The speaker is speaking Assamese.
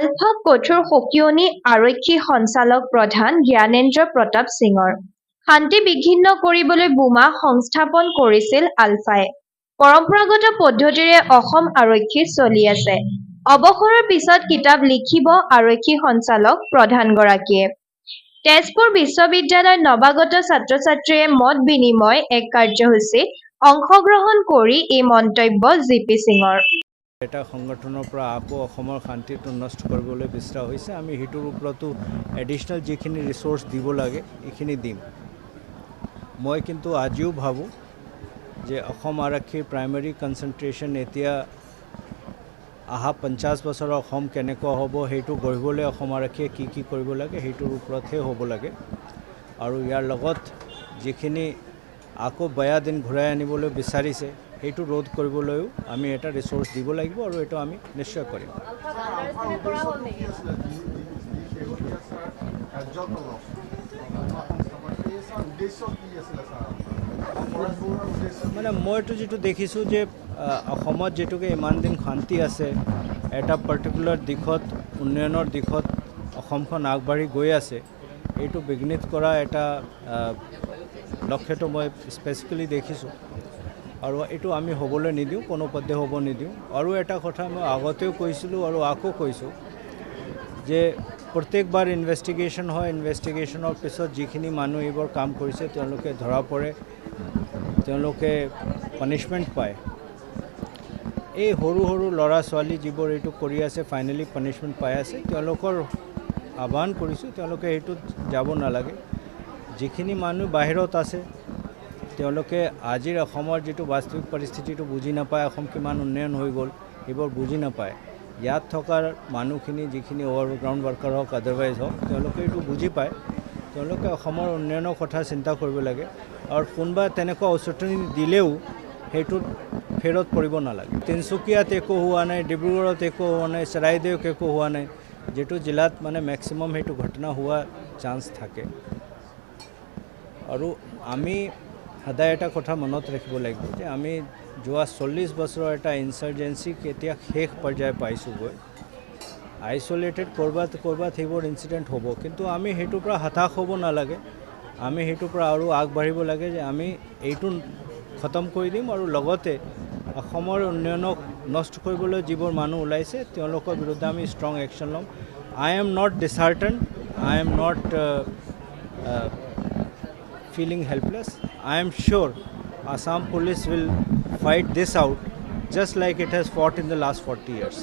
আলফাক কঠোৰ সকিয়নি আৰক্ষী সঞ্চালক প্ৰধান জ্ঞানেন্দ্ৰ প্ৰতাপ সিঙৰ। শান্তি বিঘ্নিত কৰিবলৈ বোমা সংস্থাপন কৰিছিল আলফাই। পৰম্পৰাগত পদ্ধতিৰে অসম আৰক্ষীত চলি আছে। অৱসৰৰ পিছত কিতাপ লিখিব আৰক্ষী সঞ্চালক প্ৰধানগৰাকীয়ে। তেজপুৰ বিশ্ববিদ্যালয়ৰ নৱাগত ছাত্ৰ-ছাত্ৰীয়ে মত বিনিময় এক কাৰ্যসূচীত অংশগ্ৰহণ কৰি এই মন্তব্য জিপি সিঙৰ। এটা সংগঠনৰ পৰা আকৌ অসমৰ শান্তিটো নষ্ট কৰিবলৈ বিচৰা হৈছে। আমি সেইটোৰ ওপৰতো এডিশ্যনেল যিখিনি ৰিচোৰ্চ দিব লাগে এইখিনি দিম। মই কিন্তু আজিও ভাবোঁ যে অসম আৰক্ষীৰ প্ৰাইমেৰী কনচেনট্ৰেশ্যন এতিয়া অহা 50 বছৰৰ অসম কেনেকুৱা হ'ব সেইটো গঢ়িবলৈ অসম আৰক্ষীয়ে কি কৰিব লাগে সেইটোৰ ওপৰতহে হ'ব লাগে। আৰু ইয়াৰ লগত যিখিনি আকৌ বেয়া দিন ঘূৰাই আনিবলৈ বিচাৰিছে সেইটো ৰোধ কৰিবলৈও আমি এটা ৰিচোৰ্চ দিব লাগিব আৰু এইটো আমি নিশ্চয় কৰিম। মানে মইতো যিটো দেখিছোঁ যে অসমত যিটোকে ইমান দিন শান্তি আছে, এটা পাৰ্টিকুলাৰ দিশত উন্নয়নৰ দিশত অসমখন আগবাঢ়ি গৈ আছে, এইটো বিঘ্নিত কৰা এটা লক্ষ্যটো মই স্পেচিফিকেলি দেখিছোঁ। আৰু এইটো আমি হ'বলৈ নিদিওঁ, কোনোপধ্যে হ'ব নিদিওঁ। আৰু এটা কথা মই আগতেও কৈছিলোঁ আৰু আকৌ কৈছোঁ যে প্ৰত্যেকবাৰ ইনভেষ্টিগেশ্যন হয়, ইনভেষ্টিগেশ্যনৰ পিছত যিখিনি মানুহ এইবোৰ কাম কৰিছে তেওঁলোকে ধৰা পৰে, তেওঁলোকে পানিছমেণ্ট পায়। এই সৰু সৰু ল'ৰা ছোৱালী যিবোৰ এইটো কৰি আছে ফাইনেলি পানিছমেণ্ট পাই আছে, তেওঁলোকৰ আহ্বান কৰিছোঁ তেওঁলোকে এইটোত যাব নালাগে। যিখিনি মানুহ বাহিৰত আছে তেওঁলোকে আজিৰ অসমৰ যিটো বাস্তৱিক পৰিস্থিতিটো বুজি নাপায়, অসম কিমান উন্নয়ন হৈ গ'ল এইবোৰ বুজি নাপায়। ইয়াত থকা মানুহখিনি যিখিনি গ্ৰাউণ্ড ৱৰ্কাৰ হওক আদাৰৱাইজ হওক তেওঁলোকে এইটো বুজি পায়। তেওঁলোকে অসমৰ উন্নয়নৰ কথা চিন্তা কৰিব লাগে আৰু কোনোবা তেনেকুৱা উচতনি দিলেও সেইটোত ফেৰত পৰিব নালাগে। তিনিচুকীয়াত একো হোৱা নাই, ডিব্ৰুগড়ত একো হোৱা নাই, চৰাইদেউত একো হোৱা নাই, যিটো জিলাত মানে মেক্সিমাম সেইটো ঘটনা হোৱা চান্স থাকে। আৰু আমি সদায় এটা কথা মনত ৰাখিব লাগিব যে আমি যোৱা 40 বছৰৰ এটা ইনচাৰ্জেঞ্চিক এতিয়া শেষ পৰ্যায় পাইছোঁগৈ। আইচলেটেড ক'ৰবাত সেইবোৰ ইনচিডেণ্ট হ'ব, কিন্তু আমি সেইটোৰ পৰা হতাশ হ'ব নালাগে। আমি সেইটোৰ পৰা আৰু আগবাঢ়িব লাগে যে আমি এইটো খতম কৰি দিম আৰু লগতে অসমৰ উন্নয়নক নষ্ট কৰিবলৈ যিবোৰ মানুহ ওলাইছে তেওঁলোকৰ বিৰুদ্ধে আমি ষ্ট্ৰং একশ্যন ল'ম। I am not disheartened, I am not feeling helpless. I am sure Assam police will fight this out just like it has fought in the last 40 years.